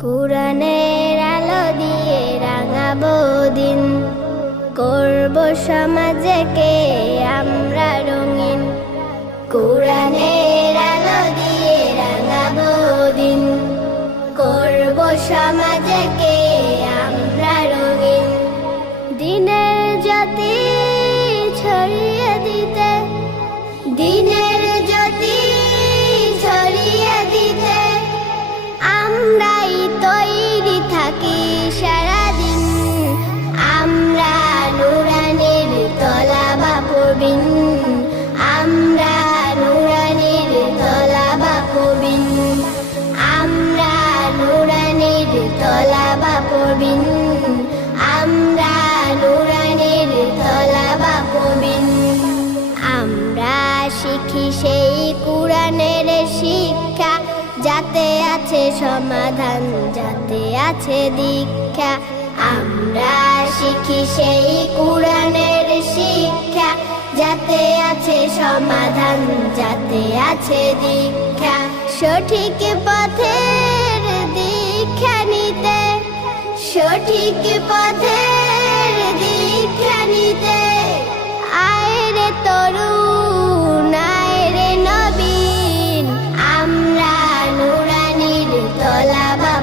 কোরআনের আলো দিয়ে রাঙাবো দিন। করব সমাজকে আমরা রঙিন। কোরআনের আলো দিয়ে রাঙাবো দিন। করব সমাজকে আমরা রঙিন। আমরা নুরানির তলা বা আমরা নুরানির তলা বা আমরা নুরানির তলা বা আমরা শিখি সেই শিক্ষা। যাতে আছে সমাধান, যাতে আছে দীক্ষা। আমরা শিখি সেই কোরআনের শিক্ষা যাতে আছে সমাধান, যাতে আছে দীক্ষা। সঠিক পথের দীক্ষা নিতে, সঠিক পথের দীক্ষা নিতে। আয়ের তরুণ নবীন, আমরা নুরানির তলা বা